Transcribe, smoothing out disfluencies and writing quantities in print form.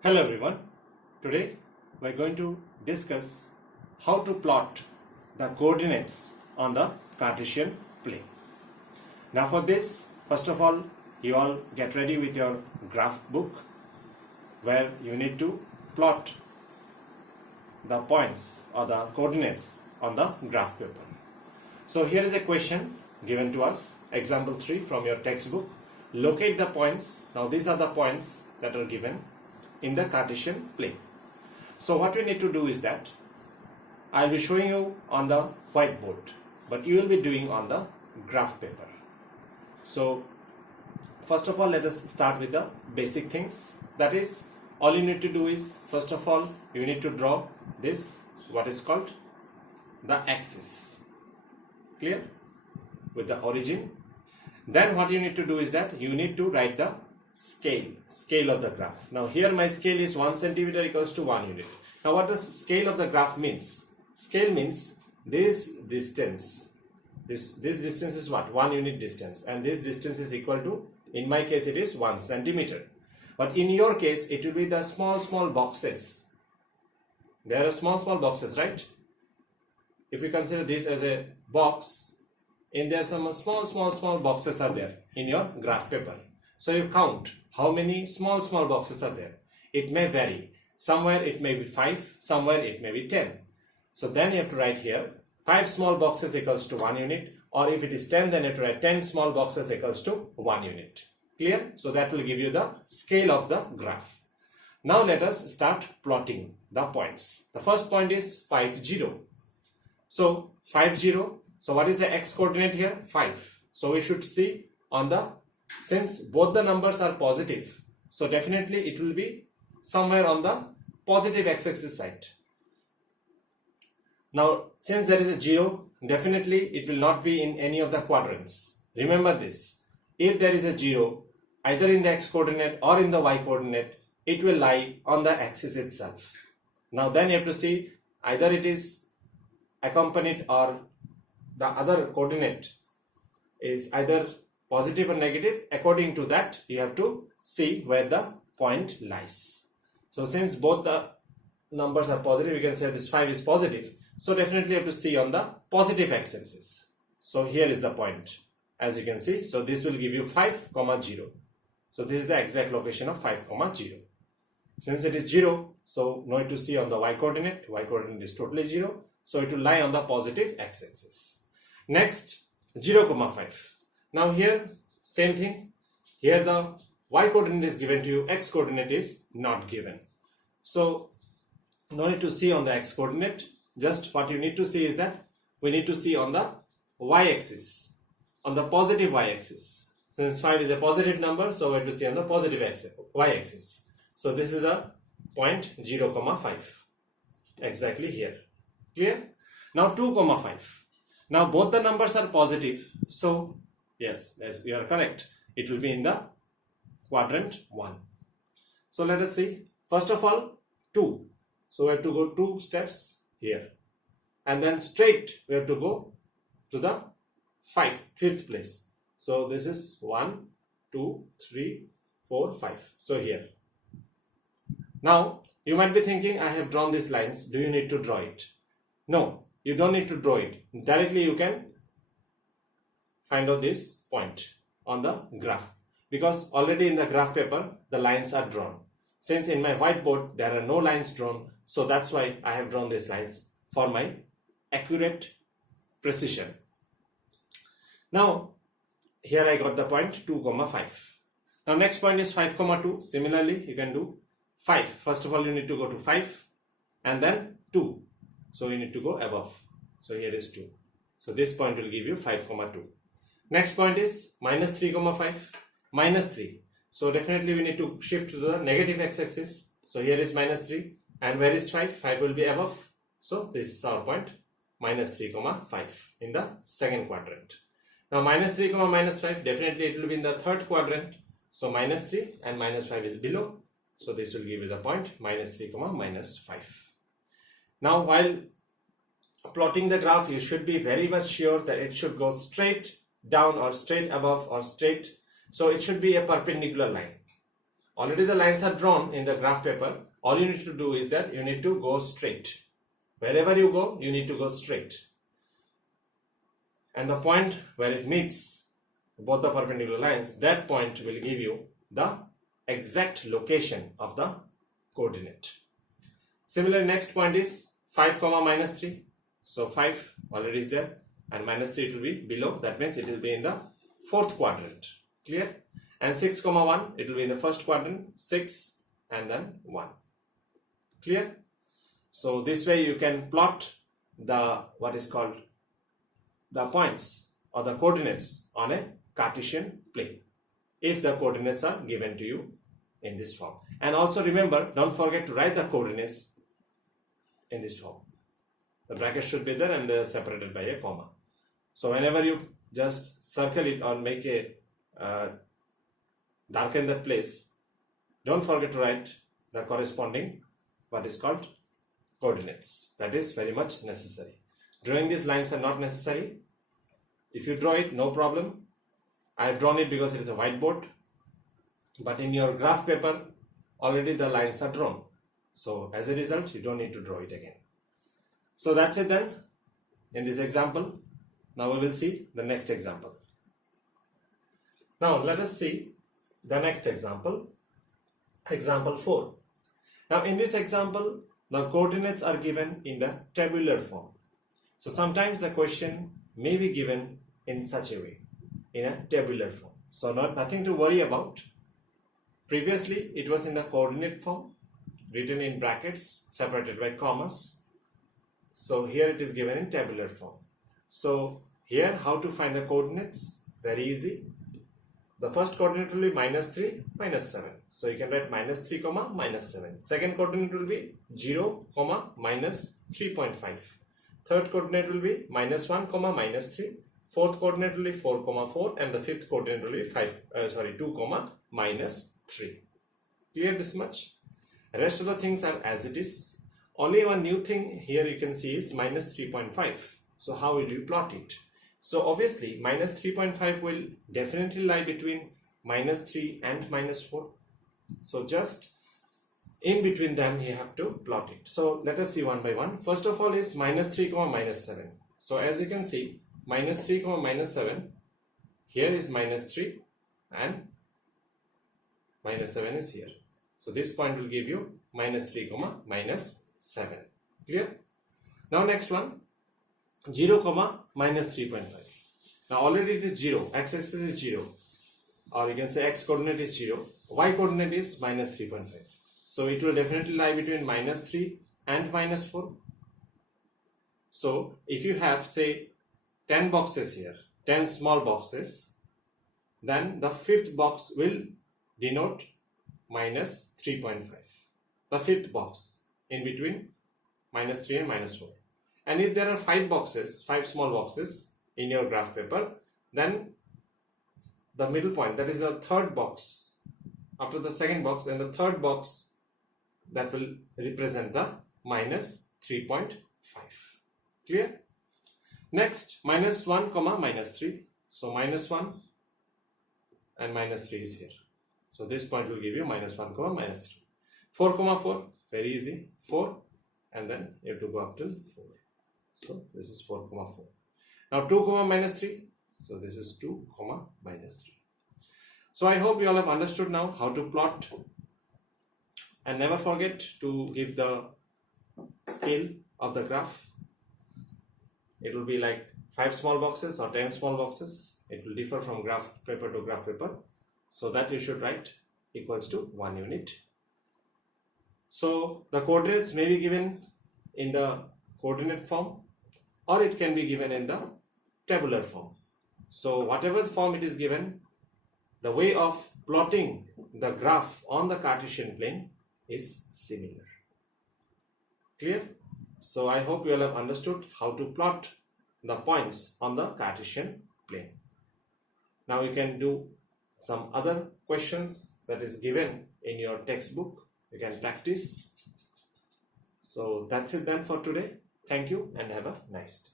Hello everyone. Today we are going to discuss how to plot the coordinates on the Cartesian plane. Now for this, first of all, you all get ready with your graph book where you need to plot the points or the coordinates on the graph paper. So here is a question given to us, example 3 from your textbook. Locate the points. Now these are the points that are given in the Cartesian plane. So what we need to do is that I'll be showing you on the whiteboard, but you will be doing on the graph paper. So first of all, let us start with the basic things. That is, all you need to do is, first of all, you need to draw this, what is called the axis. Clear? With the origin. Then what you need to do is that you need to write the scale of the graph. Now here my scale is 1 centimeter equals to 1 unit. Now what does scale of the graph means? Scale means this distance. This distance is what? 1 unit distance, and this distance is equal to, in my case it is 1 centimeter. But in your case it will be the small boxes. There are small boxes, right? If we consider this as a box, and there are some small boxes are there in your graph paper. So you count how many small boxes are there. It may vary. Somewhere it may be 5, somewhere it may be 10. So then you have to write here 5 small boxes equals to 1 unit, or if it is 10, then you have to write 10 small boxes equals to 1 unit. Clear? So that will give you the scale of the graph. Now let us start plotting the points. The first point is 5, 0. So 5, 0. So what is the x coordinate here? 5. So we should see on the, since both the numbers are positive, so definitely it will be somewhere on the positive x-axis side. Now since there is a 0, definitely it will not be in any of the quadrants. Remember this, if there is a 0 either in the x coordinate or in the y coordinate, it will lie on the axis itself. Now then you have to see either it is accompanied or the other coordinate is either positive or negative. According to that, you have to see where the point lies. So since both the numbers are positive, you can say this 5 is positive. So definitely you have to see on the positive x-axis. So here is the point, as you can see. So this will give you 5, 0. So this is the exact location of 5, 0. Since it is 0, so no need to see on the y coordinate. Y coordinate is totally 0. So it will lie on the positive x-axis. Next, 0, 5. Now here, same thing. Here the y coordinate is given to you, x coordinate is not given. So no need to see on the x coordinate. Just what you need to see is that we need to see on the y-axis, on the positive y-axis. Since 5 is a positive number, so we have to see on the positive y-axis. So this is the point 0, 5. Exactly here. Clear? Now 2, 5. Now both the numbers are positive. So yes, you are correct. It will be in the quadrant 1. So let us see. First of all, 2. So we have to go 2 steps here. And then straight we have to go to the 5th place. So this is 1, 2, 3, 4, 5. So here. Now you might be thinking, I have drawn these lines. Do you need to draw it? No, you don't need to draw it. Directly you can find out this point on the graph, because already in the graph paper the lines are drawn. Since in my whiteboard there are no lines drawn, so that's why I have drawn these lines for my accurate precision. Now here I got the point 2, 5. Now next point is 5, 2. Similarly you can do 5. First of all you need to go to 5 and then 2. So you need to go above. So here is 2. So this point will give you 5, 2. Next point is minus 3, 5. Minus 3. So definitely we need to shift to the negative x-axis. So here is minus 3. And where is 5? 5 will be above. So this is our point, minus 3, 5 in the second quadrant. Now minus 3, minus 5, definitely it will be in the third quadrant. So minus 3 and minus 5 is below. So this will give you the point minus 3, minus 5. Now while plotting the graph, you should be very much sure that it should go straight down or straight above or straight. So it should be a perpendicular line. already the lines are drawn in the graph paper. All you need to do is that you need to go straight. Wherever you go, you need to go straight. And the point where it meets both the perpendicular lines, that point will give you the exact location of the coordinate. Similarly, next point is 5, minus 3. So 5 already is there, and minus 3 it will be below. That means it will be in the fourth quadrant. Clear? And 6, 1, it will be in the first quadrant. 6 and then 1. Clear? So this way you can plot the what is called the points or the coordinates on a Cartesian plane if the coordinates are given to you in this form. And also remember, don't forget to write the coordinates in this form. The bracket should be there and they are separated by a comma. So whenever you just circle it or make a darken that place, don't forget to write the corresponding what is called coordinates. That is very much necessary. Drawing these lines are not necessary. If you draw it, no problem. I have drawn it because it is a whiteboard, but in your graph paper already the lines are drawn. So as a result, you don't need to draw it again. So that's it then in this example. Now we will see the next example. Now let us see the next example, example 4. Now in this example, the coordinates are given in the tabular form. So sometimes the question may be given in such a way, in a tabular form. So nothing to worry about. Previously it was in the coordinate form, written in brackets, separated by commas. So here it is given in tabular form. So here how to find the coordinates? Very easy. The first coordinate will be minus 3, minus 7. So you can write minus 3, minus 7. Second coordinate will be 0, minus 3.5. Third coordinate will be minus 1, minus 3. Fourth coordinate will be 4, 4. And the fifth coordinate will be 2, minus 3. Clear this much? The rest of the things are as it is. Only one new thing here you can see is minus 3.5. So how will you plot it? So obviously minus 3.5 will definitely lie between minus 3 and minus 4. So just in between them you have to plot it. So let us see one by one. First of all is minus 3, minus 7. So as you can see, minus 3, minus 7. Here is minus 3 and minus 7 is here. So this point will give you minus 3, minus 7. Clear? Now next one, 0, minus 3.5. Now already it is 0. X-axis is 0. Or you can say x coordinate is 0. Y coordinate is minus 3.5. So it will definitely lie between minus 3 and minus 4. So if you have say 10 boxes here, 10 small boxes, then the fifth box will denote minus 3.5. The fifth box in between minus 3 and minus 4. And if there are 5 boxes, 5 small boxes in your graph paper, then the middle point, that is the third box, after the second box and the third box, that will represent the minus 3.5. Clear? Next, minus 1, minus 3. So minus 1 and minus 3 is here. So this point will give you minus 1, minus 3. 4, 4, very easy. 4 and then you have to go up till 4. So this is 4, 4. Now 2, minus 3. So this is 2, minus 3. So I hope you all have understood now how to plot. And never forget to give the scale of the graph. It will be like 5 small boxes or 10 small boxes. It will differ from graph paper to graph paper. So that you should write equals to 1 unit. So the coordinates may be given in the coordinate form or it can be given in the tabular form. So whatever form it is given, the way of plotting the graph on the Cartesian plane is similar. Clear? So I hope you all have understood how to plot the points on the Cartesian plane. Now you can do some other questions that is given in your textbook. You can practice. So that's it then for today. Thank you and have a nice day.